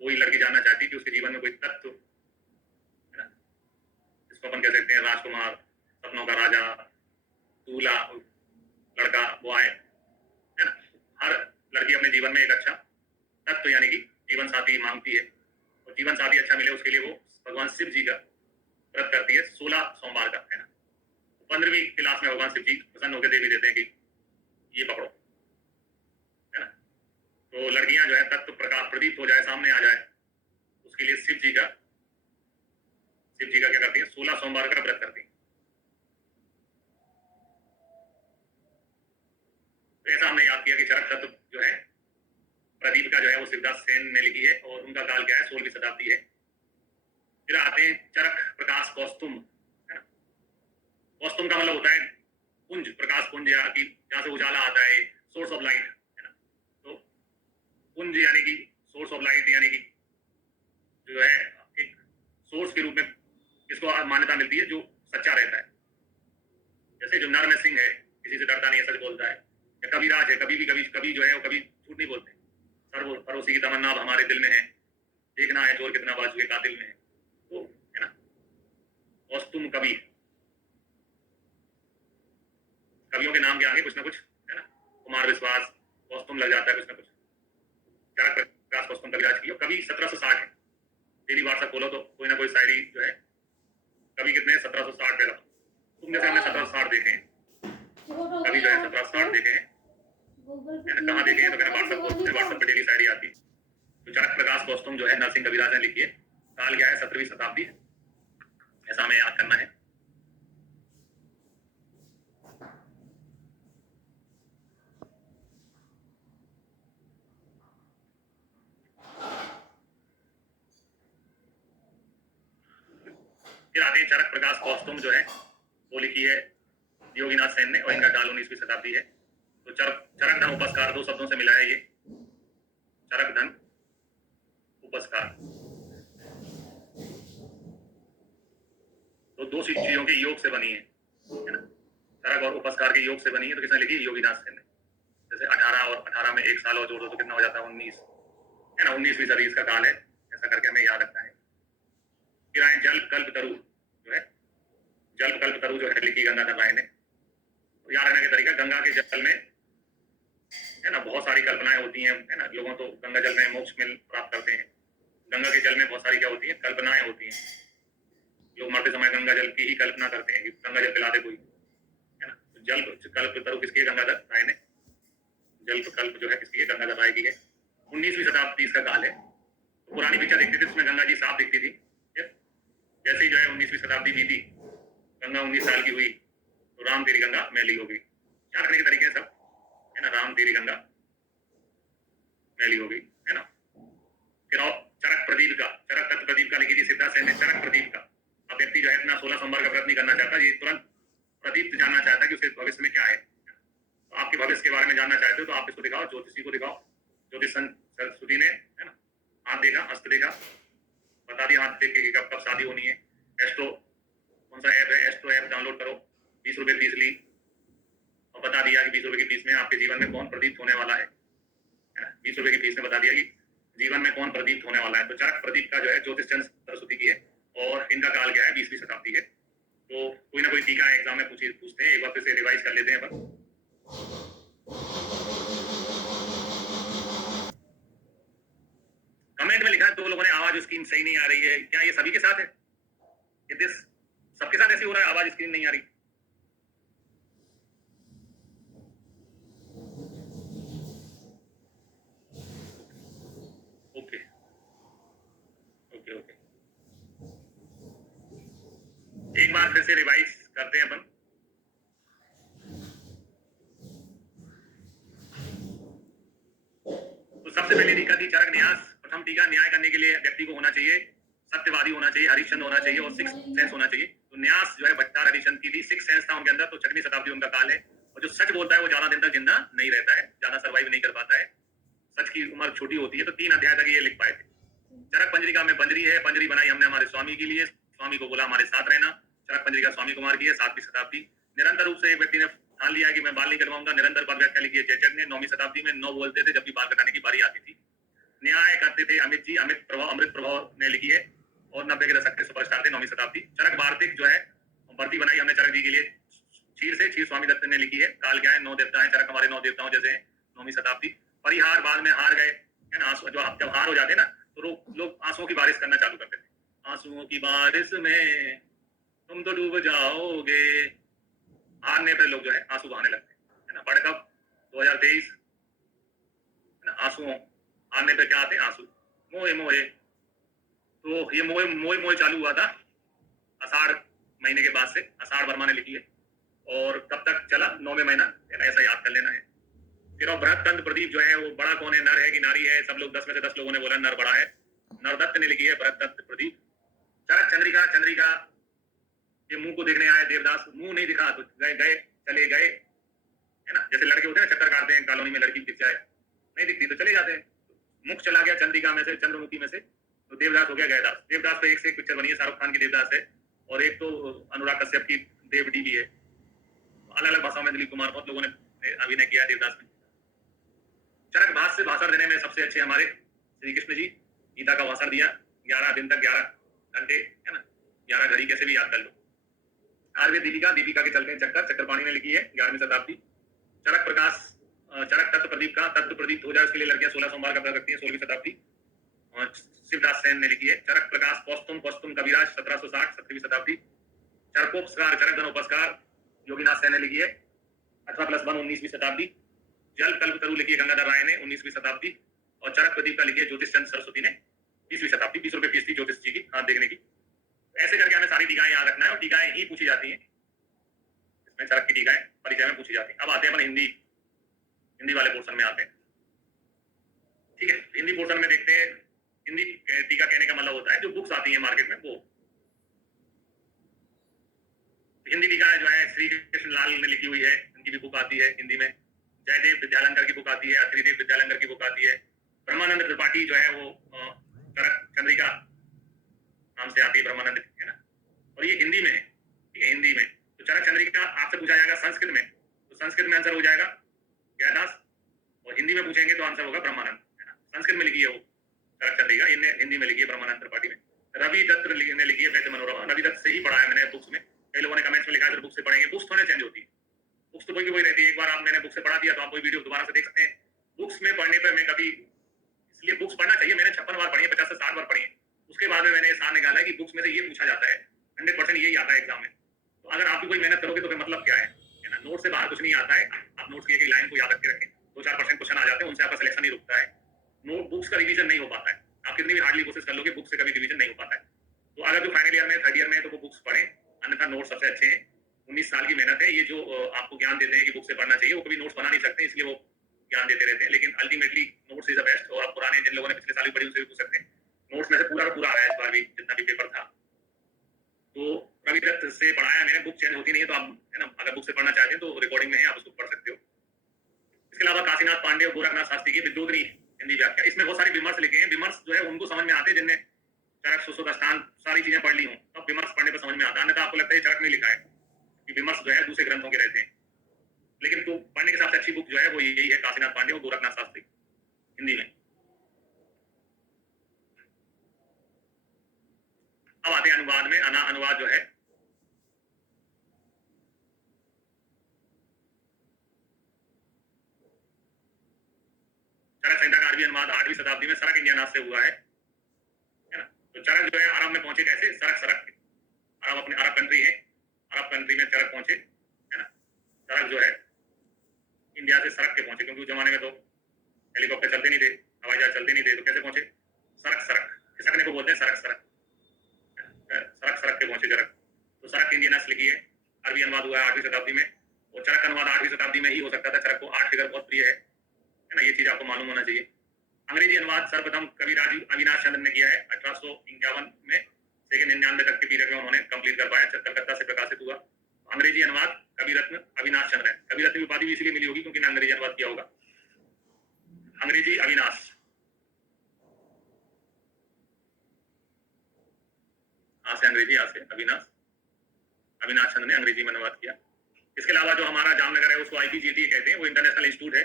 कोई लड़की जानना चाहती है कि उसके जीवन में कोई तत्व, है ना, इसको अपन कह सकते हैं राजकुमार, सपनों का राजा, दूल्हा, लड़का, बॉय, है ना। हर लड़की अपने जीवन में एक अच्छा तत्व यानी कि जीवन साथी मांगती है, और जीवन साथी अच्छा मिले उसके लिए वो भगवान शिव जी का व्रत करती है 16 सोमवार का, है ना। 15वीं क्लास में भगवान शिव जी प्रसन्न होकर दे भी देते हैं कि ये पकड़ो, है ना। तो लड़कियां जो है तत्व प्रकाश प्रदीप्त हो जाए, सामने आ जाए, उसके लिए शिव जी का क्या करती है, 16 सोमवार का व्रत करती है। तो ऐसा हमने याद किया कि चरक तत्व जो है प्रदीप का जो है वो शिवदास सेन ने लिखी है, और उनका काल क्या है, 16वीं शताब्दी है। फिर आते हैं चरक प्रकाश कौस्तुम, है ना। कौस्तुम का मतलब होता है पुंज, प्रकाश पुंज, या कि जहां से उजाला आता है, सोर्स ऑफ लाइट, है ना। तो पुंज यानी कि सोर्स ऑफ लाइट, यानी कि जो है एक सोर्स के रूप में इसको मान्यता मिलती है जो सच्चा रहता है। जैसे जो नर में सिंह है, किसी से डरता नहीं है, सच बोलता है। या कबीराज है, कभी जो है वो कभी झूठ नहीं बोलते। सर्व पड़ोसी की तमन्ना अब हमारे दिल में है, देखना है चोर कितना बाजू के कातिल में है। तो, है ना, कौस्तुम कवि, कवियों के नाम के आगे कुछ ना कुछ, है ना, कुमार विश्वास, कौस्तुम लग जाता है कुछ ना कुछ। चरक प्रकाश कौस्तुम कविराज की, कवि 1760 है। डेली व्हाट्सएप खोलो तो कोई ना कोई शायरी जो है, कवि कितने हैं, 1760 पैदा। तुम जैसे हमने 1760 देखे हैं, कवि जो है 1760 देखे हैं, कहाँ देखे हैं, तो मैंने व्हाट्सएप पे डेली शायरी आती है। तो चरक प्रकाश कौस्तुम जो है नरसिंह कविराज ने लिखी है। काल क्या है, 17वीं शताब्दी है, ऐसा हमें याद करना है। फिर आते हैं चरक प्रकाश कौस्तुम जो है वो लिखी है योगीनाथ सेन ने, और इनका काल 19वीं शताब्दी है। तो चरक धन उपस्कार, दो शब्दों से मिला है ये, चरक धन उपस्कार। तो दो चीजों के योग से बनी है ना। चरक और उपस्कार के योग से बनी है। तो किसने लिखी, योगीनाथ सेन ने। जैसे 18 और 18 में एक साल और जोड़ दो तो कितना हो जाता है, 19, है ना। 19वीं सदी इसका काल है, ऐसा करके हमें याद रखना है। फिर आए जल कल्प तरु जो है, जल कल्प तरु जो है लिखी गंगाधर राय ने। तो याद रखने का तरीका, गंगा के जल में, है ना, बहुत सारी कल्पनाएं होती हैं, है ना। लोगों तो गंगा जल में मोक्ष मिल प्राप्त करते हैं। गंगा के जल में बहुत सारी क्या होती है, कल्पनाएं होती हैं। लोग मरते समय गंगा जल की ही कल्पना करते हैं कि गंगा जल पिला दे कोई, है ना। तो जल कल्प तरु किसकी है, गंगाधर राय ने। जल कल्प जो है किसकी है, गंगाधर राय की है। 19वीं शताब्दी इसका काल है। तो पुरानी पिक्चर देखती थी, उसमें गंगा जी साफ दिखती थी। जैसे ही जो है 19वीं शताब्दी बीती, गंगा 19 साल की हुई, तो राम तेरी गंगा मैली हो गई। क्या रखने के तरीके सब, है ना। राम तेरी गंगा मैली हो गई, है ना। फिर आओ चरक प्रदीप का, चरक तत्व प्रदीप का लिखी थी सिद्धा सेन ने, चरक प्रदीप का। अब व्यक्ति जो है अपना 16 सोमवार का व्रत नहीं करना चाहता, ये तुरंत प्रदीप जानना चाहता है कि उसके भविष्य में क्या है। तो आपके भविष्य के बारे में जानना चाहते हो तो आप इसको दिखाओ, ज्योतिषी को दिखाओ। ज्योतिष सरस्वती ने, है ना, हाथ देखा, हस्त देखा, बता दिया हाथ देख के कब कब शादी होनी है। एस्ट्रो कौन सा ऐप है, एस्ट्रो ऐप डाउनलोड करो, 20 रुपए फीस ली और बता दिया कि 20 रुपए की फीस में आपके जीवन में कौन प्रदीप्त होने वाला है। 20 रुपए की फीस में बता दिया कि जीवन में कौन प्रदीप्त होने वाला है। तो चरक प्रदीप का जो है ज्योतिष चंद्र सरस्वती की है और इनका काल क्या है, 20वीं शताब्दी है। तो कोई ना कोई टीका है एग्जाम में पूछते हैं, एक बार फिर से रिवाइज कर लेते हैं अपन। कमेंट में लिखा है 2 लोगों ने आवाज स्क्रीन सही नहीं आ रही है, क्या ये सभी के साथ है? सबके साथ ऐसे हो रहा है, आवाज स्क्रीन नहीं आ रही? ओके ओके ओके, एक बार फिर से रिवाइज करते हैं अपन। तो सबसे पहले टीका थी चरक न्यास। प्रथम टीका, न्याय करने के लिए व्यक्ति को होना चाहिए, सत्यवादी होना चाहिए, हरिश्चंद्र होना चाहिए और सिक्स सेंस होना चाहिए। तो न्यास जो है भट्टार हरिश्चंद्र की थी, सिक्स सेंस था उनके अंदर। तो 6वीं शताब्दी उनका काल है। और जो सच बोलता है वो ज्यादा दिन तक जिंदा नहीं रहता है, ज्यादा सर्वाइव नहीं कर पाता है, सच की उम्र छोटी होती है। तो 3 अध्याय तक ये लिख पाए थे। चरक पंजरिका में पंजरी है, पंजरी बनाई हमने हमारे स्वामी के लिए, स्वामी को बोला हमारे साथ रहना। चरक पंजरिका स्वामी कुमार की है, 7वीं शताब्दी। निरंतर रूप से एक व्यक्ति ने ठान लिया कि मैं बाल नहीं कटवाऊंगा, निरंतर पर व्याख्या लिखी है जयचक ने। 9वीं शताब्दी में 9 बोलते थे जब भी बाल कटाने की बारी आती थी। न्याय करते थे अमित जी, अमित प्रभाव, अमृत प्रभाव ने लिखी है और 90 के दशक के सुपरस्टार थे 9वीं शताब्दी। चरक वार्तिक जो है भर्ती बनाई हमने चरक जी के लिए क्षीर से, क्षीर स्वामी दत्त ने लिखी है। काल क्या है, 9 देवता है, चरक हमारे 9 देवताओं जैसे है, 9वीं शताब्दी। परिहार, बाद में हार गए, है ना, जो जब हार हो जाते ना तो लोग आंसुओं की बारिश करना चालू करते थे। आंसुओं की बारिश में तुम तो डूब जाओगे, हारने पर लोग जो है आंसू बहाने लगते हैं ना। वर्ल्ड कप 2023, आंसुओं, हारने पे क्या आते हैं, आंसू। मोए मोए, तो ये मोए मोए मोए चालू हुआ था आषाढ़ महीने के बाद से, आषाढ़ वर्मा ने लिखी है और कब तक चला, 9वें महीना, ऐसा याद कर लेना है। फिर और बृहत कंद प्रदीप जो है वो बड़ा कौन है, नर है कि नारी है? सब लोग 10 में से 10 लोगों ने बोला नर बड़ा है, नरदत्त ने लिखी है बृहत कंद प्रदीप। चरक चंद्रिका, चंद्रिका ये मुंह को देखने आए देवदास, मुंह नहीं दिखा तो गए गए चले गए, है ना। जैसे लड़के होते हैं ना, चक्कर काटते हैं कॉलोनी में, लड़की दिख जाए, नहीं दिखती तो चले जाते हैं। मुख चला गया चंद्रिका में से, चंद्रमुखी में से, तो देवदास हो गया गयदास। देवदास पे एक से एक पिक्चर बनी है, शाहरुख खान की देवदास है और एक तो अनुराग कश्यप की देवडी भी है। अलग अलग भाषाओं में दिलीप कुमार, बहुत लोगों ने अभिनय किया है देवदास में। चरक भाष से भाषण देने में सबसे अच्छे हमारे श्री कृष्ण जी, गीता का भाषण दिया 11 दिन तक, 11 घंटे, है ना, 11 घड़ी कैसे भी याद कर लो। आयुर्वेद दीपिका, दीपिका के चलते हैं चक्कर, चक्रपाणी ने लिखी है 11वीं शताब्दी। चरक प्रकाश, चरक तत्व प्रदीप का, तत्व प्रदीप हो जाए उसके लिए लड़कियां 16 सोमवार का व्रत रखती है, 16वीं शताब्दी। और शिवदास सेन ने लिखी है। चरक प्रकाश कौस्तुम, कौस्तुम कविराज 1760, 17वीं शताब्दी। चरकोपस्कार, चरक धनोपस्कार योगीनाथ सेन ने लिखी है 18+1, 19वीं शताब्दी। जल कल्पतरु लिखी है गंगाधर राय ने, 19वीं शताब्दी। और चरक प्रदीप का लिखी है ज्योतिष चंद्र सरस्वती ने, 20वीं शताब्दी। 20 रुपए फीस थी ज्योतिष जी की हाथ देखने की। ऐसे करके हमें सारी टीकाएं याद रखना है और टीकाएं ही पूछी जाती हैं, इसमें चरक की टीकाएं परिचय में पूछी जाती हैं। अब आते हैं अपन हिंदी वाले पोर्शन में आते हैं, ठीक है। हिंदी पोर्शन में देखते हैं, हिंदी टीका कहने का मतलब होता है जो बुक्स आती है मार्केट में वो। हिंदी टीका जो है श्री कृष्ण लाल ने लिखी हुई है, इनकी भी बुक आती है हिंदी में। जयदेव विद्यालंकर की बुक आती है, अत्रिदेव विद्यालंकर की बुक आती है। ब्रह्मानंद त्रिपाठी जो है वो चरक चंद्रिका नाम से आती है, ब्रह्मानंद, है ना। और ये हिंदी में है, ठीक है, हिंदी में। तो चरक चंद्रिका आपसे पूछा जाएगा संस्कृत में, तो संस्कृत में आंसर हो जाएगा गयादास, और हिंदी में पूछेंगे तो आंसर होगा ब्रह्मानंद, है ना। संस्कृत में लिखी है वो चरक चंद्रिका, इन्हें हिंदी में लिखी है ब्रह्मानंद त्रिपाठी में। रवि दत्त ने लिखी है वैद्य मनोरमा। रवि दत्त से ही पढ़ा है मैंने बुक्स में, कई लोगों ने कमेंट्स में लिखा है बुक से पढ़ेंगे, बुक्स थोड़े चेंज होती है, बुक्स तो कोई की कोई रहती है। एक बार आप मैंने बुक से पढ़ा दिया तो आप कोई वीडियो दोबारा से देख सकते हैं। बुक्स में पढ़ने पर मैं कभी, इसलिए बुक्स पढ़ना चाहिए, मैंने 56 बार पढ़ी है, 50 से 60 बार पढ़ी है। उसके बाद में मैंने सार निकाला है कि बुक्स में से ये पूछा जाता है, 100% यही आता है एग्जाम में। तो अगर आप भी कोई मेहनत करोगे तो फिर मतलब क्या है ना। नोट से बाहर कुछ नहीं आता है, आप नोट की एक लाइन को याद रख के रखें, 2-4% क्वेश्चन आ जाते हैं, उनसे आपका सिलेक्शन नहीं रुकता है। नोट बुक्स का रिवीजन नहीं हो पाता है, आप कितनी भी हार्डली कोशिश कर लोगे बुक से कभी रिवीजन नहीं हो पाता है। तो अगर जो फाइनल ईयर में, थर्ड ईयर में, तो वो बुक्स पढ़ें, अन्यथा नोट सबसे अच्छे हैं। 19 साल की मेहनत है ये, जो आपको ज्ञान देते हैं कि बुक से पढ़ना चाहिए, वो कभी नोट्स बना नहीं सकते, इसलिए वो ज्ञान देते रहते हैं। लेकिन ultimately notes is the best. और आप पुराने जिन लोगों ने पिछले साल भी पढ़ी उनसे भी पूछ सकते हैं। नोट्स में से पूरा का पूरा आया इस बार भी, जितना भी पेपर था। तो रवि दत्त से पढ़ाया मैंने, बुक चेंज होती नहीं है, तो आप है ना, अगर बुक से पढ़ना चाहते हैं तो रिकॉर्डिंग में है, आप उसको पढ़ सकते हो। इसके अलावा काशीनाथ पांडे और गोरखनाथ शास्त्री की विद्योधरी हिंदी व्याख्या, इसमें बहुत सारे विमर्श लिखे हैं। विमर्श जो है उनको समझ में आते हैं जिनने चरक सुश्रुत अष्टांग सारी चीजें पढ़ ली हों, तब विमर्श पढ़ने पर समझ में आता है, अन्यथा आपको लगता है चरक नहीं लिखा है, कि विमर्श जो है दूसरे ग्रंथों के रहते हैं। लेकिन तो पढ़ने के हिसाब से अच्छी बुक जो है वो यही है, काशीनाथ पांडे और गोरखनाथ शास्त्री हिंदी में। अब आते हैं अनुवाद में। अनुवाद जो है चरक संहिता का अरबी अनुवाद 8वीं शताब्दी में सरक इंडियानाथ से हुआ है ना। तो चरक जो है अरब में पहुंचे कैसे? सरक सरक के। अरब अपने अरब कंट्री है, अरब कंट्री में चरक पहुंचे है ना। चरक जो है इंडिया से सरक के पहुंचे, क्योंकि उस जमाने में तो हेलीकॉप्टर चलते नहीं थे, हवाई जहाज चलते नहीं थे, तो कैसे पहुंचे? सरक सरक, खिसकने को बोलते हैं सरक सरक, सरक सरक के पहुंचे चरक। तो सरक इंडियन नस्ल की है, अरबी अनुवाद हुआ है 8वीं शताब्दी में, और चरक अनुवाद 8वीं शताब्दी में ही हो सकता था। चरक को 8 फिगर बहुत प्रिय है ना, ये चीज आपको मालूम होना चाहिए। अंग्रेजी अनुवाद सर्वप्रथम कविराज अविनाश चंद्र ने किया है 1851 में, लेकिन 99 तक के पीरियड में उन्होंने कंप्लीट कर पाया, कलकत्ता से प्रकाशित हुआ। अंग्रेजी अनुवाद कवि रत्न अविनाश चंद्र है। कवि रत्न की उपाधि भी इसीलिए मिली होगी क्योंकि ने अंग्रेजी अनुवाद किया होगा। अंग्रेजी अविनाश, से अंग्रेजी, से अविनाश, अविनाश चंद्र ने अंग्रेजी में अनुवाद किया। इसके अलावा जो हमारा जामनगर है उसको IPGT कहते हैं, वो इंटरनेशनल इंस्टीट्यूट है।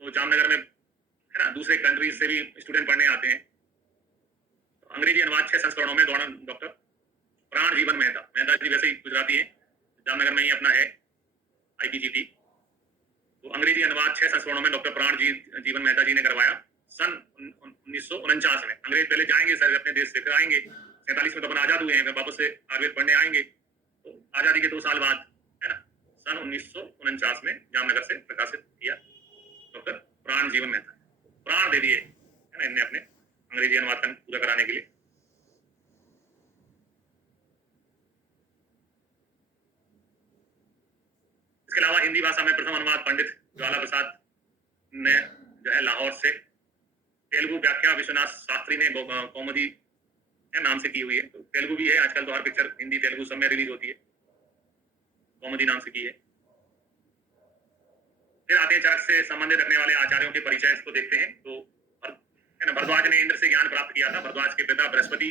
तो जामनगर में है ना दूसरे कंट्रीज से भी स्टूडेंट पढ़ने आते हैं। तो अंग्रेजी अनुवाद 6 संस्करणों में डॉक्टर प्राण जीवन मेहता, मेहता जी वैसे ही गुजराती है, जामनगर में ही अपना है IPGT। तो अंग्रेजी अनुवाद 6 संस्करणों में डॉक्टर प्राण जीवन मेहता जी ने करवाया सन 1949 में। अंग्रेज पहले जाएंगे सर अपने देश से, फिर आएंगे 47 में तो अपन आजाद हुए हैं, वापस से आयुर्वेद पढ़ने आएंगे। तो आजादी के 2 साल बाद है ना सन 1949 में जामनगर से प्रकाशित किया डॉक्टर प्राण जीवन मेहता, प्राण दे दिए है ना इनने अपने अंग्रेजी अनुवाद पूरा कराने के लिए। इसके अलावा हिंदी भाषा में प्रथम अनुवाद पंडित ज्वाला प्रसाद ने जो है लाहौर से, तेलुगु व्याख्या विश्वनाथ शास्त्री ने कौमुदी नाम से की हुई है। तो तेलुगु भी है, आजकल तो हर पिक्चर हिंदी तेलुगु सब में रिलीज होती है, कौमुदी नाम से की है। फिर आते हैं चरक से संबंधित रखने वाले आचार्यों के परिचय, इसको देखते हैं। तो है ना भरद्वाज ने इंद्र से ज्ञान प्राप्त किया था। भरद्वाज के पिता बृहस्पति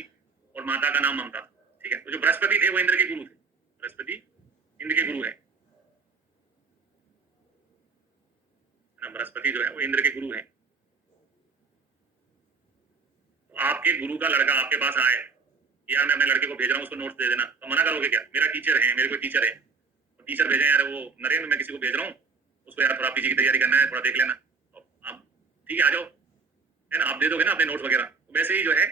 और माता का नाम ममता, ठीक है। तो जो बृहस्पति थे वो इंद्र के गुरु थे, बृहस्पति इंद्र के गुरु है ना, बृहस्पति जो है वो इंद्र के गुरु है। तो आपके गुरु का लड़का आपके पास आए, यार मैं अपने लड़के को भेज रहा हूँ उसको नोट्स दे देना, तो मना करोगे क्या? मेरा टीचर है, मेरे कोई टीचर है, तो टीचर भेजे यार वो नरेंद्र, मैं किसी को भेज रहा हूँ उसको यार थोड़ा PG की तैयारी करना है, थोड़ा देख लेना, तो आप ठीक है आ जाओ है ना, आप दे दोगे ना अपने नोट्स वगैरह। तो वैसे ही जो है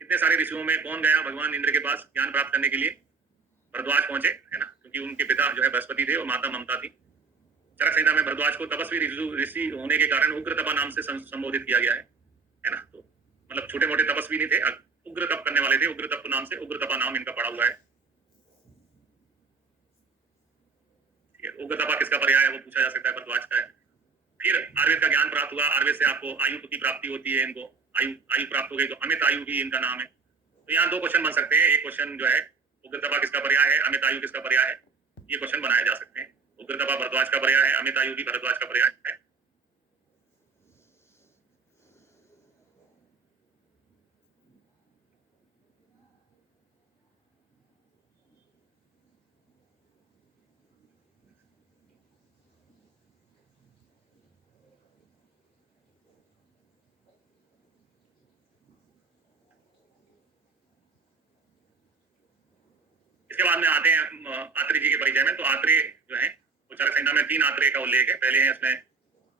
इतने सारे ऋषियों में कौन गया भगवान इंद्र के पास ज्ञान प्राप्त करने के लिए? भरद्वाज पहुंचे है ना, क्योंकि उनके पिता जो है बृहस्पति थे और माता ममता थी। चरक संहिता में भरद्वाज को तपस्वी ऋषि होने के कारण उग्र तपा नाम से संबोधित किया गया है ना। तो मतलब छोटे मोटे तपस्वी नहीं थे, उग्र तप करने वाले थे, उग्र तप नाम से उग्र तपा नाम इनका पड़ा हुआ है। उग्र तपा किसका पर्याय है वो पूछा जा सकता है, भरद्वाज का है। फिर आयुर्वेद का ज्ञान प्राप्त हुआ, आयुर्वेद से आपको आयु की प्राप्ति होती है, इनको आयु प्राप्त हो गई तो अमित आयु भी इनका नाम है। तो यहाँ 2 क्वेश्चन बन सकते हैं। एक क्वेश्चन जो है उग्र तपा किसका पर्याय है, अमित आयु किसका पर्याय है, ये क्वेश्चन बनाए जा सकते हैं। उग्र तपा भरद्वाज का पर्याय है, अमित आयु भी भरद्वाज का पर्याय है। इसके बाद में आते हैं आत्रेय जी के परिचय में। तो आत्रेय जो है वो चरक संहिता में 3 आत्रेय का उल्लेख है। पहले है इसमें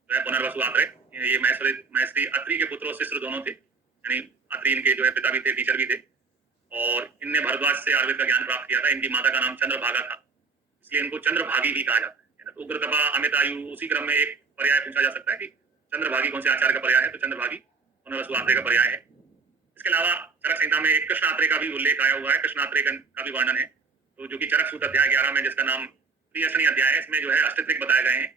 पुनर्वसु आत्रेय, ये महर्षि अत्रि के पुत्र और शिष्य दोनों थे, यानी अत्रि इनके जो है पिता भी थे, टीचर भी थे, और इनने भरद्वाज से आयुर्वेद का ज्ञान प्राप्त किया था। इनकी माता का नाम चंद्रभागा था, इसलिए इनको चंद्रभागी भी कहा जाता है। तो उग्र तपा अमित आयु, उसी क्रम में एक पर्याय पूछा जा सकता है कि चंद्रभागी कौन से आचार्य का पर्याय है, तो चंद्रभागी पुनर्वसु आत्रेय का पर्याय है। इसके अलावा चरक संहिता में एक कृष्ण आत्रेय का भी उल्लेख आया हुआ है, कृष्ण आत्रेय का भी वर्णन है। तो जो कि चरक सूत्र अध्याय 11 में, जिसका नाम प्रियसनी अध्याय है, इसमें जो है अष्टत्रिक बताए गए हैं,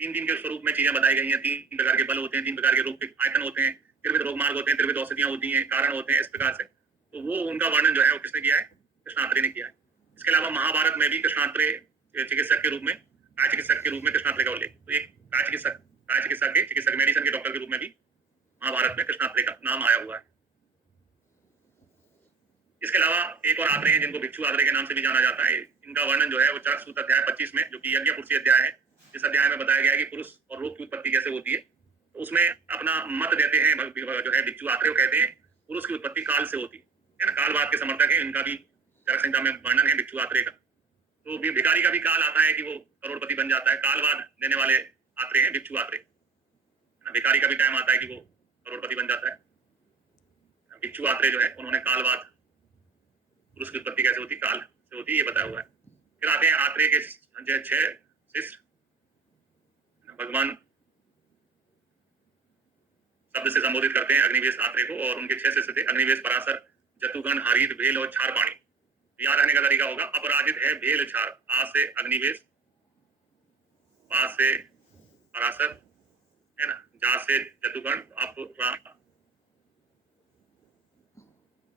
3 के स्वरूप में चीजें बताई गई हैं। 3 प्रकार के बल होते हैं, 3 प्रकार के रोग के आयतन होते हैं, त्रिविध रोग मार्ग होते हैं, त्रिविध औषधियां होती हैं, कारण होते हैं, इस प्रकार से तो वो उनका वर्णन जो है वो किसने किया है? कृष्णात्रे ने किया है। इसके अलावा महाभारत में भी कृष्णात्रे चिकित्सक के रूप में, काय चिकित्सक के रूप में कृष्णात्रे का उल्लेख, तो एक काय चिकित्सक मेडिसिन के डॉक्टर के रूप में भी महाभारत में कृष्णात्रे का नाम आया हुआ है। इसके अलावा एक और आत्रे हैं जिनको भिक्षु आत्रे के नाम से भी जाना जाता है। इनका वर्णन जो है वो चरक सूत्र अध्याय 25 में, जो कि यज्ञ पुरुषी अध्याय है, इस अध्याय में बताया गया है कि पुरुष और रोग की उत्पत्ति कैसे होती है। तो उसमें अपना मत देते हैं जो है भिक्षु आत्रे, कहते हैं पुरुष की उत्पत्ति काल से होती है ना। कालवाद के समर्थक है, इनका भी चरक संहिता में वर्णन है भिक्षु आत्रे का। तो भिखारी का भी काल आता है कि वो करोड़पति बन जाता है। कालवाद देने वाले आत्रे हैं भिक्षु आत्रे। भिखारी का भी टाइम आता है कि वो करोड़पति बन जाता है। भिक्षु आत्रे जो है उन्होंने कालवाद, पुरुष की उत्पत्ति कैसे होती, काल से होती, ये बताया हुआ है। फिर आते हैं आत्रेय के 6 शिष्य। भगवान शब्द से संबोधित करते हैं अग्निवेश आत्रेय को, और उनके 6 शिष्य थे। अग्निवेश, पराशर, जतुगण, हरित, भेल और क्षार पाणी। याद रखने का तरीका होगा, अपराजित है भेल क्षार, आ से अग्निवेश, पा से पराशर है ना, जा से जतुगण,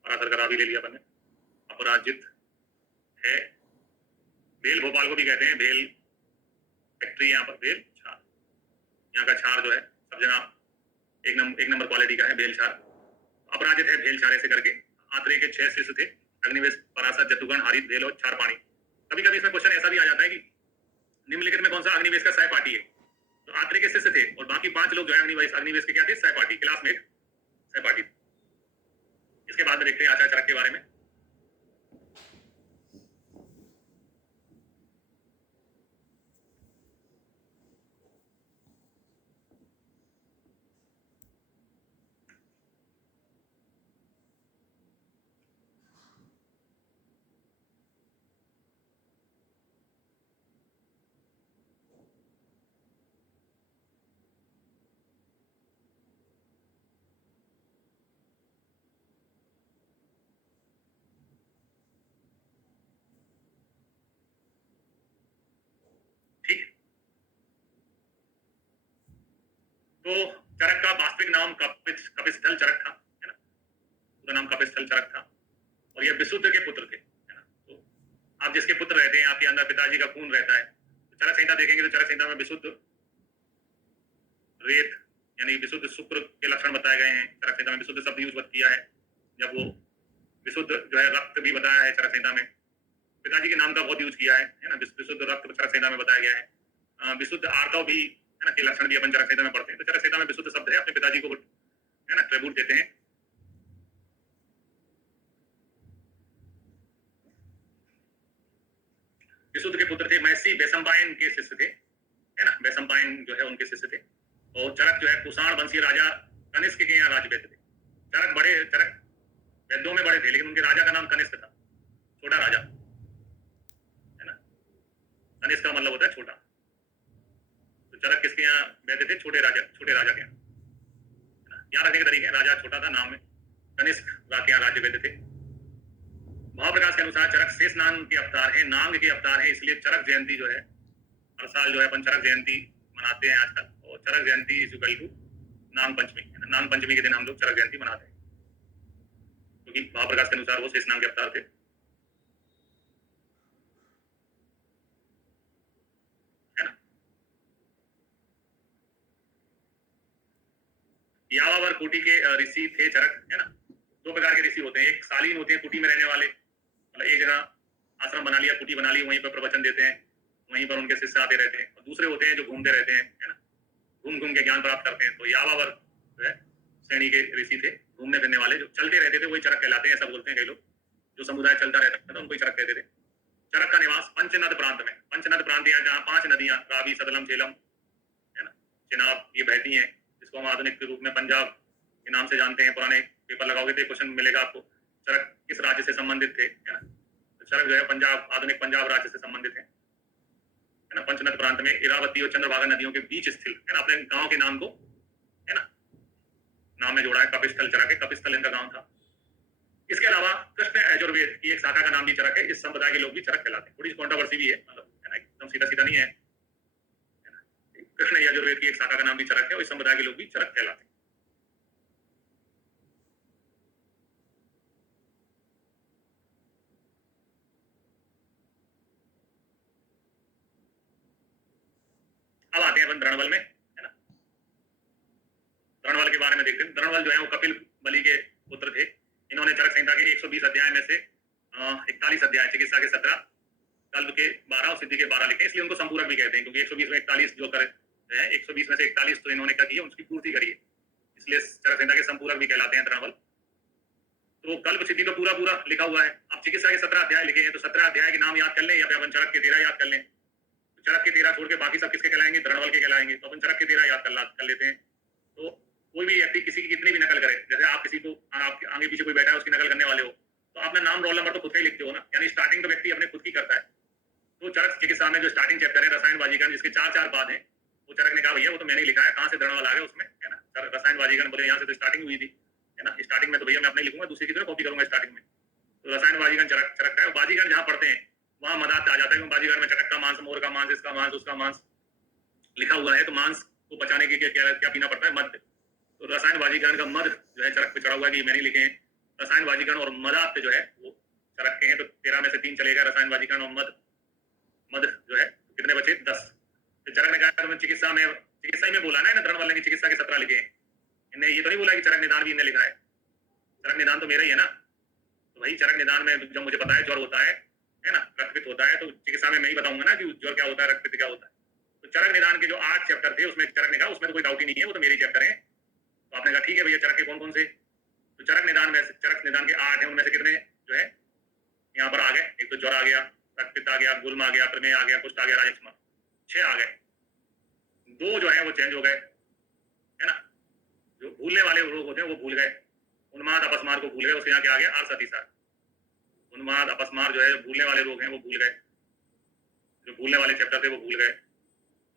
पराशर का रावी ले लिया मैंने। अपराजित है भेल, भोपाल को भी कहते हैं भेल फैक्ट्री, यहाँ पर भेल छार, यहाँ का छार जो है सब जगह एक नंबर क्वालिटी का है भेल छार। अपराजित है भेल छार, ऐसे करके आत्रेय के 6 शिष्य थे। अग्निवेश, पराशर, जतुगण, हरित, भेल और क्षार पाणी। कभी कभी इसमें क्वेश्चन ऐसा भी आ जाता है कि निम्नलिखित में कौन सा अग्निवेश का सहपाठी है? तो आत्रेय के शिष्य थे और बाकी 5 लोग जो है अग्निवेश के क्या थे? सहपाठी, क्लासमेट सहपाठी। इसके बाद में देखते हैं आचार्य चरक के बारे में। तो चरक का वास्तविक नाम कपिस्थल चरक था, है ना। पूरा नाम कपिस्थल चरक था, और ये विशुद्ध के पुत्र थे, है ना। तो आप जिसके पुत्र रहते हैं, आपके अंदर पिताजी का खून रहता है। तो चरक संहिता देखेंगे तो चरक संहिता में विशुद्ध रेत यानी विशुद्ध शुक्र के लक्षण बताए गए हैं। चरक संहिता में विशुद्ध शब्द यूज किया है। जब वो विशुद्ध जो है रक्त भी बताया है चरक संहिता में। पिताजी के नाम का बहुत यूज किया है ना। विशुद्ध रक्त चरक संहिता में बताया गया है। विशुद्ध आर्तव भी है ना, के लक्षण भी अपन चरक संहिता में पढ़ते हैं। तो चरक संहिता में विशुद्ध शब्द है, अपने पिताजी को है ना ट्रिब्यूट देते हैं। विशुद्ध के पुत्र थे मैसी, वैशंपायन के शिष्य थे, है ना। वैशंपायन जो है उनके शिष्य थे। और चरक जो है कुषाण वंशीय राजा कनिष्क के यहाँ राजवैद्य थे। चरक वैद्यों में बड़े थे, लेकिन उनके राजा का नाम कनिष्क था, छोटा राजा, है ना। कनिष्क का मतलब होता है छोटा। तो चरक किसके यहाँ वैद्य थे? छोटे राजा के यहाँ। याद रखने के तरीके, राजा छोटा था नाम में, कनिष्क के यहाँ राज्य वैद्य थे। महाप्रकाश के अनुसार चरक शेष नाग के अवतार है, नाग के अवतार है, इसलिए चरक जयंती जो है हर साल जो है अपन चरक जयंती मनाते हैं आजकल। और चरक जयंती is equal to Nag Panchami. Nag Panchami के दिन हम लोग चरक जयंती मनाते हैं, क्योंकि महाप्रकाश के अनुसार वो शेष नाग के अवतार थे, है ना। यावावर कुटी के ऋषि थे चरक, है ना। 2 प्रकार के ऋषि होते हैं। एक शालीन होते हैं, कुटी में रहने वाले, मतलब एक जगह आश्रम बना लिया, कुटी बना ली, वहीं पर प्रवचन देते हैं, वहीं पर उनके शिष्य आते रहते हैं। और दूसरे होते हैं जो घूमते रहते हैं, है ना, घूम घूम के ज्ञान प्राप्त करते हैं। तो यावावर जो है श्रेणी के ऋषि थे, घूमने फिरने वाले, जो चलते रहते थे, वही चरक कहलाते हैं, ऐसा बोलते हैं कई लोग। जो समुदाय चलता रहता था उनको चरक कहते थे। चरक का निवास पंचनद प्रांत में, पंचनद प्रांत यहाँ जहाँ 5 नदियां रावी, सतलम, झेलम, है ना, चिनाब, ये बहती हैं, जिसको हम आधुनिक के रूप में पंजाब के नाम से जानते हैं। पुराने पेपर लगाओगे तो क्वेश्चन मिलेगा आपको, चरक किस राज्य से संबंधित थे, है ना। तो चरक जो है पंजाब, आधुनिक पंजाब राज्य से संबंधित है ना। पंचनद प्रांत में इरावती और चंद्रभागा नदियों के बीच स्थित, है ना। अपने गांव के नाम को, है ना, नाम में जोड़ा है, कपिस्थल चरक है, कपिस्थल इनका गांव था। इसके अलावा कृष्ण यजुर्वेद की एक शाखा का नाम भी चरक है। इस संप्रदाय के लोग भी चरक कहलाते हैं। थोड़ी कंट्रोवर्सी भी है, मतलब है ना, एकदम सीधा सीधा नहीं है, कृष्ण यजुर्वेद की एक शाखा का नाम भी चरक है, और इस संप्रदाय के लोग भी चरक कहलाते हैं। अपन द्रणवल में, है ना। द्रणवल के बारे में देखते हैं। द्रणवल जो है वो कपिल बलि के पुत्र थे। इन्होंने चरक संहिता के 120 अध्याय में से 41 अध्याय, चिकित्सा के 17, कल्प के 12 और सिद्धि के 12 लिखे, इसलिए उनको संपूरक भी कहते हैं, क्योंकि 120 में 41 जो कर है, 120 में से 41 तो इन्होंने क्या किया, उसकी पूर्ति करी है, इसलिए चरक संहिता के संपूरक भी कहलाते हैं द्रणवल। तो कल्प सिद्धि तो पूरा पूरा लिखा हुआ है। अब चिकित्सा के 17 अध्याय लिखे हैं, तो 17 अध्याय के नाम याद कर लें या फिर अपन चरक के 13 याद कर लें। तो चरक के 13 छोड़ के बाकी सब किसके कहलाएंगे, द्रणवल के कहलाएंगे। तो अपन चरक के 13 याद कर लेते हैं। तो कोई भी व्यक्ति किसी की कितनी भी नकल करे, जैसे आप किसी को आपके आगे पीछे कोई बैठा है उसकी नकल करने वाले हो, तो आपने नाम रोल नंबर तो खुद का ही लिखते हो ना, यानी स्टार्टिंग तो व्यक्ति अपने खुद की करता है। तो चरक चिकित्सा में जो स्टार्टिंग चैप्टर है रसायन वाजीकरण, जिसके 4 पाद हैं, वो चरक ने कहा भैया वो तो मैंने ही लिखा है, कहाँ से द्रणवल आ गया उसमें, है ना। रसायन वाजीकरण बोले यहाँ से तो स्टार्टिंग हुई थी, है ना। स्टार्टिंग में तो भैया मैं अपने लिखूंगा, दूसरी की तो कॉपी करूंगा स्टार्टिंग में। तो रसायन वाजीकरण चरक का है। वाजीकरण जहाँ पढ़ते हैं वहाँ मदात आ जाता है, वाजीकरण में चटक का मांस, मोर का मांस, इसका मांस, उसका मांस लिखा हुआ है, तो मांस को बचाने के लिए क्या पीना पड़ता है, मद। तो रसायन वाजीकरण का मद जो है चरक पे चढ़ा हुआ है कि मैंने लिखे हैं। रसायन वाजीकरण और मदात जो है वो चरक के हैं, तो 13 में से 3 चलेगा, रसायन वाजीकरण और मद जो है कितने बचे, 10। तो चरक ने कहा चिकित्सा में बोला ना द्रणवल ने कि चिकित्सा के 17 लिखे हैं, इन्हें ये तो नहीं बोला कि चरक निदान भी इन्हें लिखा है। चरक निदान तो मेरा ही है ना। तो वही चरक निदान में जब मुझे पता है ज्वर होता है ना, रक्तपित्त होता है, तो चिकित्सा में मैं ही बताऊंगा ना कि ज्वर क्या होता है, रक्तपित्त क्या होता है। तो चरक निदान के जो 8 चैप्टर थे उसमें चरक ने कहा उसमें तो कोई डाउट ही नहीं है, वो तो मेरे चैप्टर है। तो आपने कहा ठीक है भैया, चरक के कौन कौन से, तो चरक निदान के 8 है, उनमें से कितने जो है यहाँ पर आ गए, एक तो ज्वर आ गया, रक्तपित्त आ गया, गुल्म आ गया, प्रमेय आ गया, कुष्ठ आ गया, राजक्षमा, 6 आ गए। 2 जो है वो चेंज हो गए, है ना। जो भूलने वाले रोग होते हैं वो भूल गए, उन्माद अपस्मार को भूल गए, उसके यहाँ क्या आ गया, आर्सतीसार। उन्माद अपस्मार जो है भूलने वाले रोग हैं वो भूल गए, जो भूलने वाले चैप्टर थे वो भूल गए,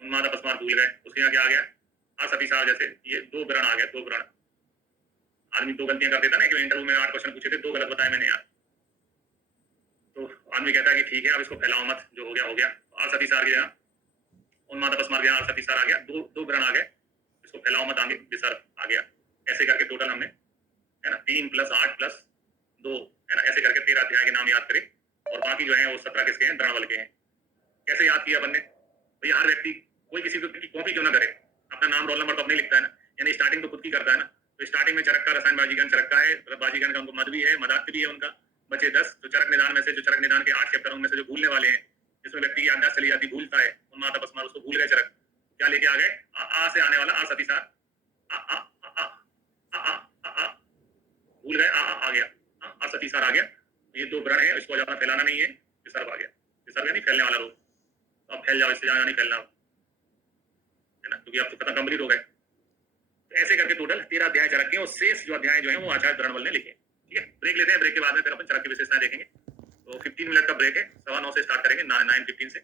उन्माद अपस्मार भूल गए, उसके यहाँ क्या आ गया, आर्सतीसार। जैसे ये 2 व्रण आ गए, 2 व्रण। आदमी 2 गलतियां कर देता ना, कि इंटरव्यू में 8 क्वेश्चन पूछे थे, 2 गलत बताए मैंने यार, तो आदमी कहता है कि ठीक है अब इसको फैलाओ मत, जो हो गया। आर्सतीसार गया, उन्माद अपस्मार गया, आर्सतीसार आ गया, 2 व्रण आ गए, इसको फैलाओ मत आगे विसर्ग आ गया। ऐसे करके टोटल हमने, है ना, 3 + 8 + 2, है ना, ऐसे करके 13 अध्याय के नाम याद करें। और बाकी जो है वो 17 किसके हैं, द्रणवल के हैं। कैसे याद किया अपन ने भैया, हर व्यक्ति कोई किसी की कॉपी क्यों ना करे, अपना नाम रोल नंबर तो अपने लिखता है ना, यानी स्टार्टिंग तो खुद की करता है ना। तो स्टार्टिंग में चरक का रसायन वाजीकरण चरक का है, वाजीकरण का उनको मद भी है, मदात भी है उनका, बचे 10। तो चरक निदान में से, जो चरक निदान के 8 चैप्टर उनमें से जो भूलने वाले हैं, जिसमें व्यक्ति की याददाश्त चली जाती, भूलता है, उन्माद अपस्मार, उसको भूल गए चरक, क्या लेके आ गए, आ से आने वाला आर्सतीसार, भूल गए, आ गया, आर्सतीसार आ गया। ये 2 व्रण है, इसको ज्यादा फैलाना नहीं है, विसर्ग आ गया। विसर्ग यानी फैलने वाला रोग, तो अब फैल जाओ, इससे ज्यादा नहीं फैलना, है ना, क्योंकि अब तो खत्म गंभीर हो गए। तो ऐसे करके टोटल 13 अध्याय चरक के, और शेष जो अध्याय जो है वो आचार्य द्रणवल ने लिखे। ठीक है, ब्रेक लेते हैं, ब्रेक के बाद में फिर अपन चरक की विशेषताएं देखेंगे। तो 15 मिनट का ब्रेक है, 9:15 से स्टार्ट करेंगे, 9:15 से।